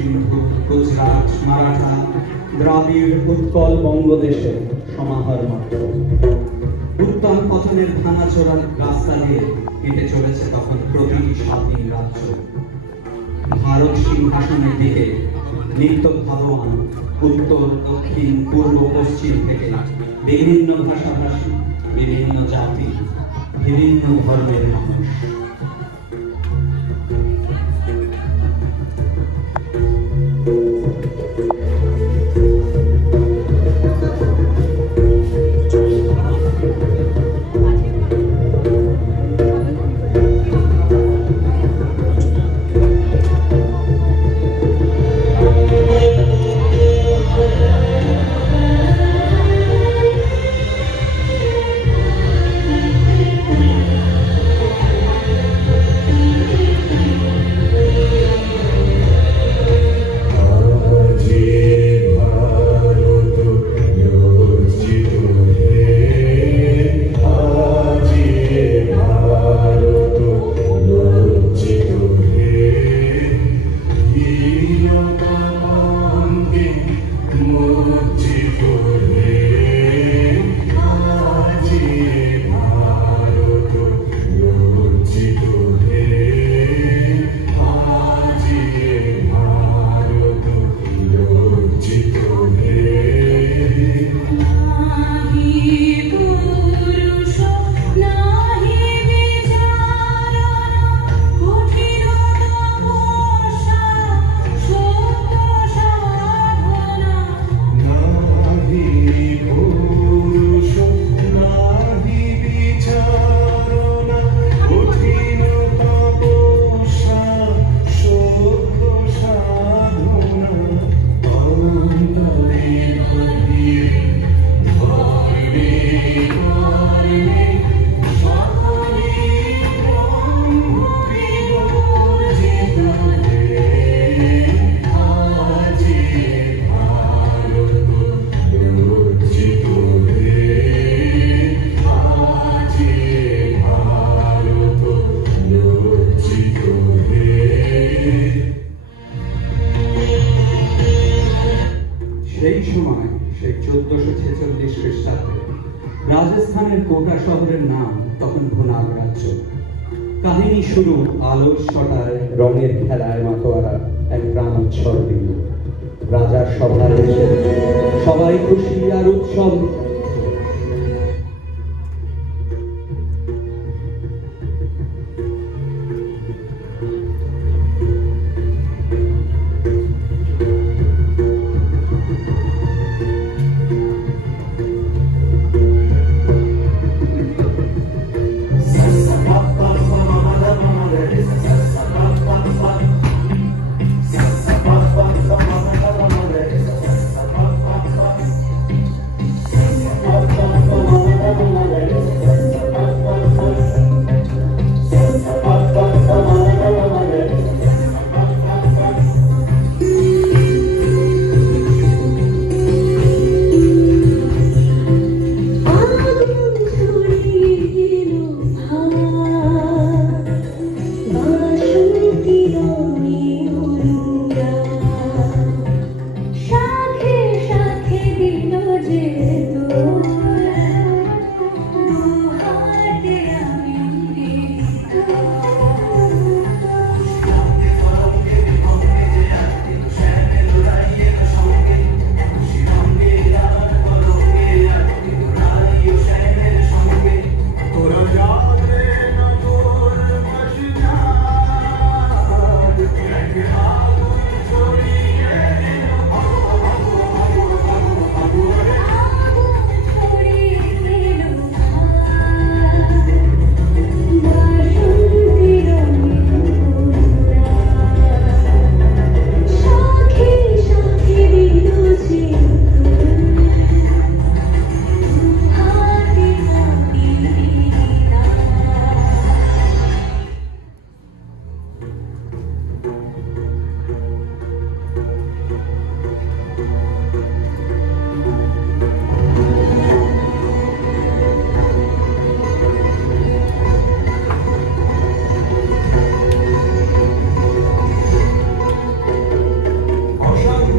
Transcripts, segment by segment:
সিন্ধু, গুজরাট, মারাঠা, দ্রাবিড়, উৎকল, বঙ্গদেশের সমাহার মাত্র। উত্তর পথনের ভাঙাচোরা রাস্তা দিয়ে হেঁটে চলেছে তখন প্রতিটি স্বাধীন রাজ্য। ভারত সিংহাসনের দিকে নিত্য ভাবমান উত্তর, দক্ষিণ, পূর্ব, পশ্চিম থেকে বিভিন্ন ভাষাভাষী, বিভিন্ন জাতি, বিভিন্ন ধর্মের মানুষ। সেই সময়, সেই 1446 খ্রিস্টাব্দে রাজস্থানের কোটা শহরের নাম তখন ভুনাগ রাজ্য। কাহিনী শুরু আলোর ছটায়, রঙের খেলায় মাতোয়ারা এক প্রাণোচ্ছল দিন। রাজার সভায় এসে সবাই খুশি আর উৎসব।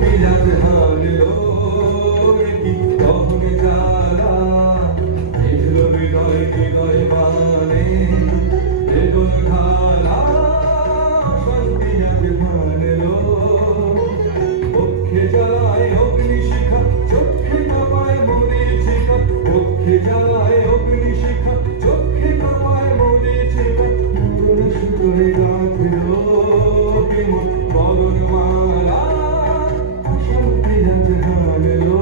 মিলাদ হারলো কি কখন জ্বালা দেখলো হৃদয় হৃদয় মানে বেদন ঢালা শান্তি আজ ভানলো পক্ষে জ্বালায় অগ্নিশিখা চোখে কাঁপায় মরীচিকা পক্ষে জ্বালায় অগ্নিশিখা চোখে কাঁপায় মরীচিকা মরণ সুতোয় গাঁথলো বিমল বরণমালা শান্তি আজ হারলো।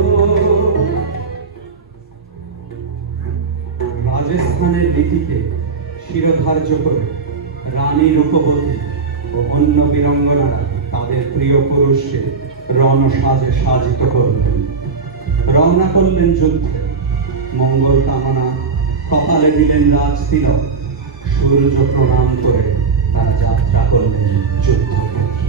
রাজস্থানের রীতিকে শিরোধার্য করে রানী রূপবতী ও অন্য বীরাঙ্গনারা তাদের প্রিয় পুরুষকে রণসাজে সাজিত করলেন। রওনা করলেন যুদ্ধে। মঙ্গল কামনা কপালে দিলেন রাজতিলক। সূর্য প্রণাম করে তারা যাত্রা করলেন যুদ্ধক্ষেত্রে।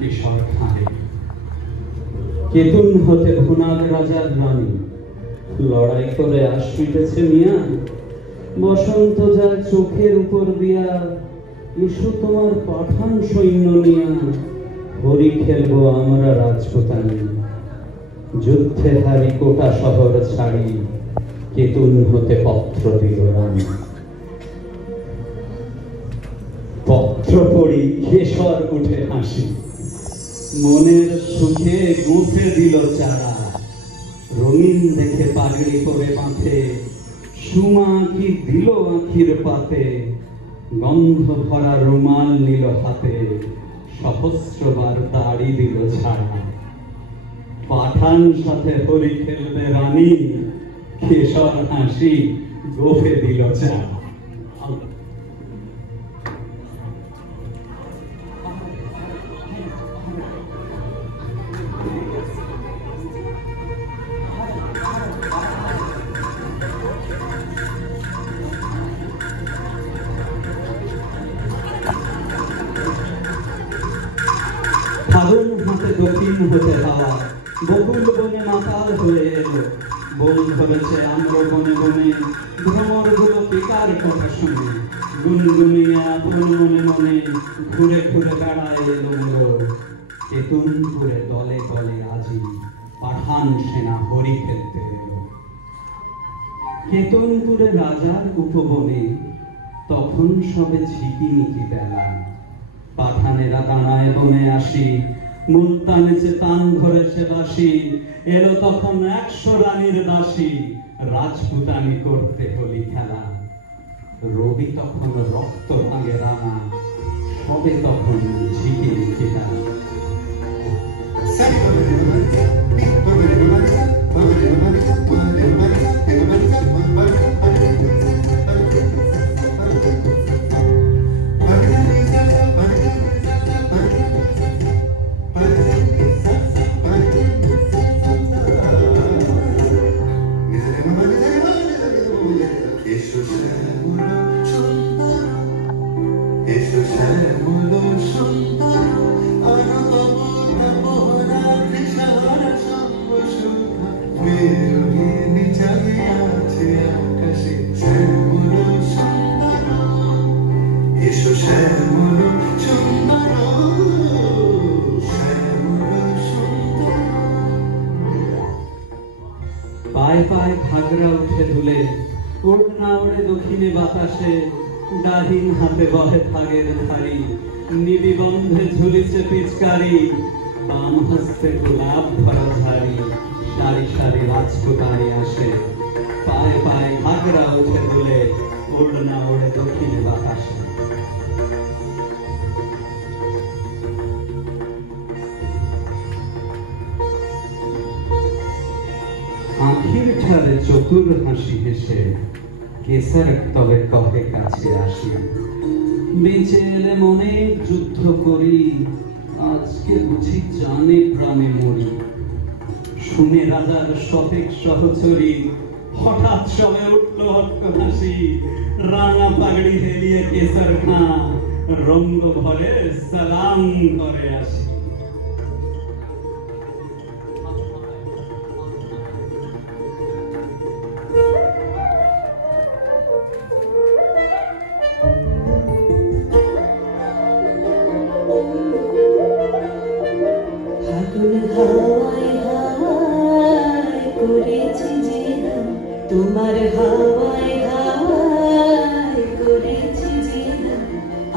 কিশোর খানে। কেতুন হতে ভুনাগ রাজার রানী লড়াই করে আসিতেছে মিয়া, বসন্ত যায় চোখের উপর দিয়া, এসো তোমার পাঠান সৈন্য নিয়া, হরি খেলবো আমরা রাজপুতানি, যুদ্ধে হারি কোটা শহর ছাড়ি, কেতুন হতে পত্র দিল রানী। পত্র পড়ি কেশর উঠে হাসি, মনের সুখে গুঁথে দিল চারা, রঙিন দেখে পাগড়ি করে মাথে, সুমা কি দিল আঁখির পাতে, গন্ধ ভরা রুমাল নিল হাতে, সহস্রবার দাড়ি দিল ছাড়া। পাঠান সাথে হরি খেলবে রানী, কেশর হাসি গোফে দিল চারা। ফাগুন হাতে দক্ষিণ হতে হাওয়া, বকুল বনে মাতাল হয়ে এলো, বন ধরেছে আম্র বনে বনে, ভ্রমর গুলো বেকার কথা শুনে, গুনগুনিয়ে আপন মনে মনে, ঘুরে ঘুরে বেড়ায় এলো মোর। কেতুনপুরে দলে দলে আজি পাঠান সেনা হরি খেলতে এলো। কেতুনপুরে রাজার উপবনে তখন সবে ঝিকিমিকি বেলা, পাঠানেরা দাঁড়ায় বনে আসি, মুলতানেছে তান ধরেছে বাসি, এলো তখন 100 রানীর দাসী, রাজপুতানি করতে হলি খেলা। রবি তখন রক্ত ভাঙে রাঙা, সবে তখন ঝিকিমিকি বেলা। পায়ে পায়ে ঘাগরা উঠে দুলে, ওড়না ওড়ে দক্ষিণে বাতাসে, ডাহিন হাতে বহে থাগের ধারি, নিবি বন্ধে ঝুলিছে পিচকারি, বাম হস্তে গোলাপ ভরা ঝাড়ি, সারি সারি রাজপুতানি আসে। পায়ে পায়ে ঘাগরা উঠে দুলে, ওড়না ওড়ে দক্ষিণে বাতাসে। আখির ঠারে চতুর হাসি হেসে, কেসার তবে কহে কাছে আসি, বেঁচে এলে মনে যুদ্ধ করি, আজকে বুঝি জানে প্রাণে মরি। শুনে রাজার শতেক সহচরী, হঠাৎ সবে উঠল হট্ট হাসি, রাঙা পাগড়ি হেলিয়ে কেসার খাঁ, রঙ্গ ভরে সালাম করে আসি। তোমার হাওয়ায় হাওয়ায় করেছি জিনা,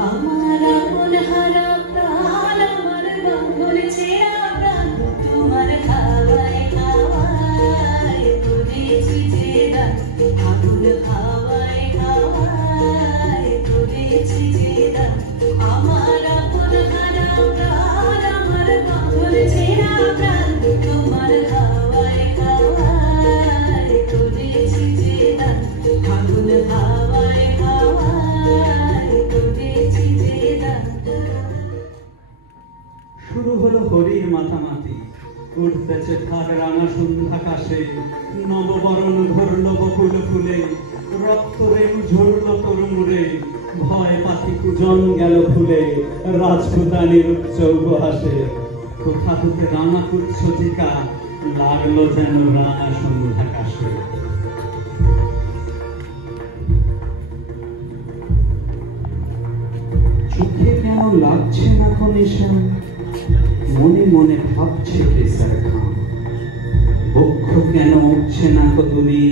আমার আপন হারা প্রাণ, আমার বাঁধন ছেঁড়া প্রাণ, তোমার হাওয়ায় হাওয়ায় করেছি জিনা, আগুন হাওয়ায় হাওয়ায় করেছি জিনা, আমার আপন হারা প্রাণ, আমার বাঁধন ছেঁড়া প্রাণ, তোমার হাওয়ায় হাওয়ায় করেছি জিনা, আগুন হাওয়ায় হাওয়ায় করেছি জিনা। শুরু হলো হরির মাথামাতি, উঠতেছে খাট রাঙা সন্ধ্যাকাশে, নববরণ ধরল বকুল ফুলে, রক্ত রেণু ঝরল তরুমুরে, ভয় পাখি কুজন গেল ফুলে রাজপুতানির উচ্চ উপহাসে। কোথা হতে রাঙা কুচ্ছ টিকা লাগলো যেন রাঙা সন্ধ্যাকাশে। চোখে কেন লাগছে না কোন নেশা, মনে মনে ভাবছে কেসার খান। বক্ষ কেন উঠছে না কদুলি,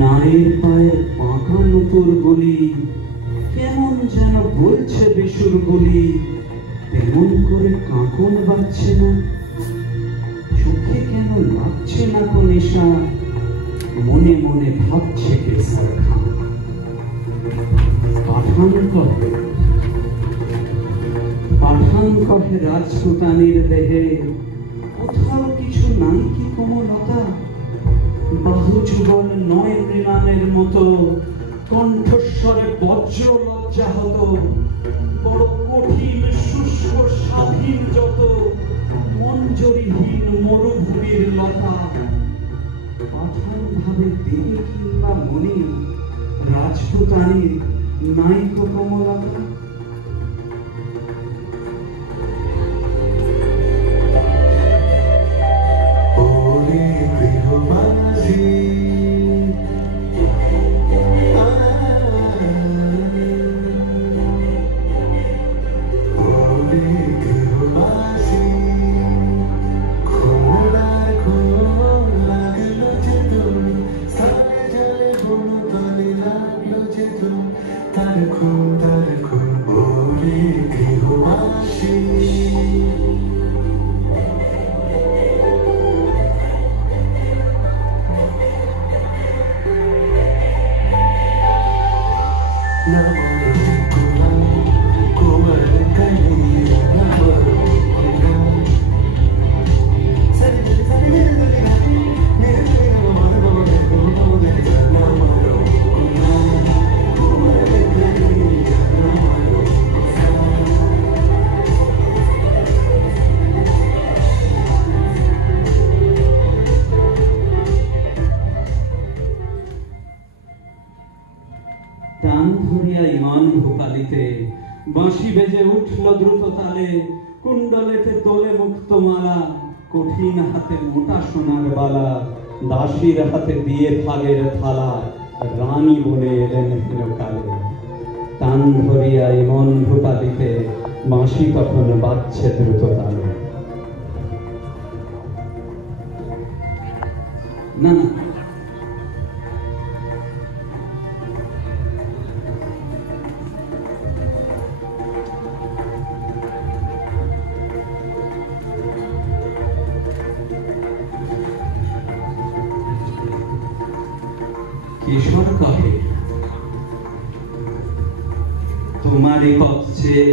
নারীর পায়ের পাকা নুপুর গুলি কেমন যেন বলছে বেসুর গুলি, তেমন করে কাঁকন বাজছে না। চোখে কেন লাগছে না কোন নেশা, মনে মনে ভাবছে কেসার খান। পাঠান কহে রাজপুতানির দেহে, কোথাও কিছু নাই কি কোমলতা। বাহু যুগল নয় মৃণালের মতো, কণ্ঠস্বরে বজ্র লজ্জা হতো। বড় কঠিন শুষ্ক স্বাধীন যত, মঞ্জরিহীন মরুভূমির লতা। পাঠান ভাবে দেহে কিংবা মনে, রাজপুতানির নাই কো কোমলতা। টান ধরিয়া ইমান ভোপালিতে বাঁশি বেজে উঠল দ্রুত তালে। কুণ্ডলেতে তোলে মুক্ত মালা, কঠিন হাতে মোটা সোনার বালা। দাসীর হাতে দিয়ে ভাগের থালা, রানী বনে এলেন হেনকালে। টান ধরিয়া ইমান ভোপালিতে বাঁশি তখন বাজছে দ্রুত তালে। না না, কিশোর কহে তোমারই পথ চেয়ে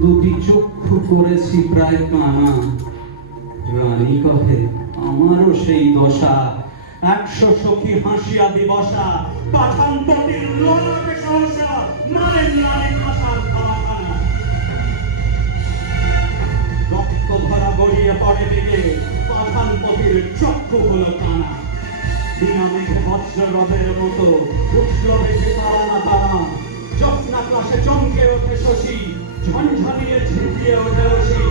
দুটি চক্ষু করেছি প্রায় কানা। রানী কহে আমারও সেই দশা, 100 সখী হাসিয়া দিবসা। পাঠান পতির ললাটে সহসা, মারেন নারী ভাষার খাওয়াখানা। রক্ত ধরা গড়িয়ে পড়ে বেগে, পাঠান পতির চক্ষু হলো কানা। বিনা মেঘে বজ্র রবের মতো উঠল বেশি তারা না তারা। জ্যোৎস্না ক্লাসে চমকে ওঠে শশী, ঝঞ্ঝানিয়ে ঝিঁকিয়ে ওঠে রশি।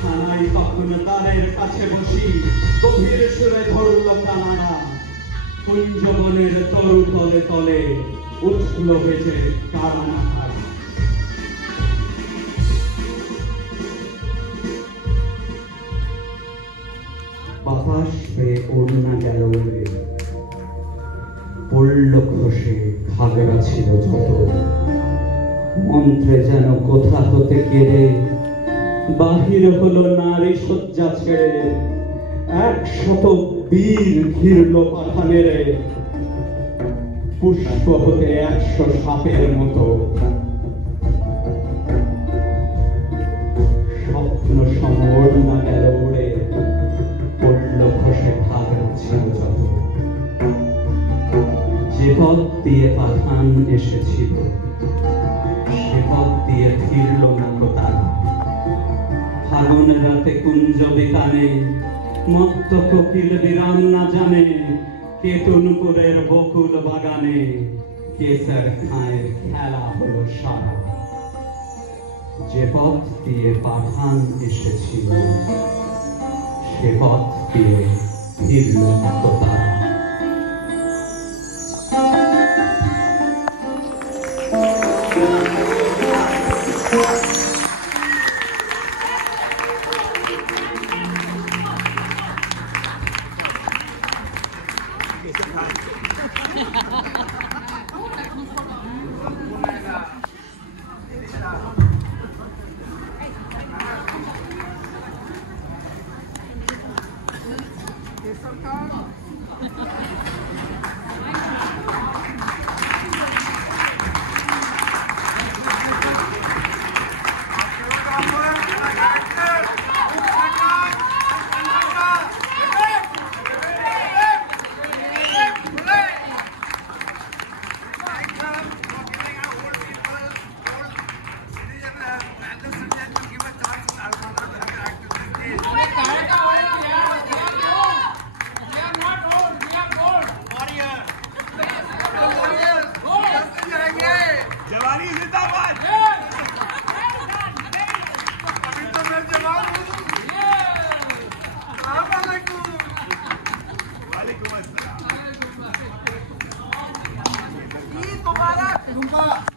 থানায় তখন দ্বারের কাছে বসি, গভীর সুরে ধরল কানারা। কুঞ্জবনের তরু তলে তলে উঠল বেজে কারানা। বাতাস পেয়ে ওড়না গেল উড়ে, পড়ল খসে ঘাগরা ছিল যত। মন্ত্রে যেন কোথা হতে কেড়ে বাহির হলো নারী শয্যা ছেড়ে। 100 বীর ঘিরল পাঠানেরে, পুষ্প হতে 100 সাপের মতো। স্বপ্ন সম ওড়না গেল উড়ে, পড়ল খসে ঘাগরা ছিল যত। যে পথ দিয়ে পাঠান এসেছিল, সে পথ দিয়ে ফিরল না তারা। ফাগুন রাতে কুঞ্জ বিতানে, মত্ত কোকিল বিরাম না জানে। কেতনপুরের বকুল বাগানে কেসার খাঁয়ের খেলা হলো সারা। যে পথ দিয়ে পাঠান এসেছিল সে পথ দিয়ে ফিরল তারা।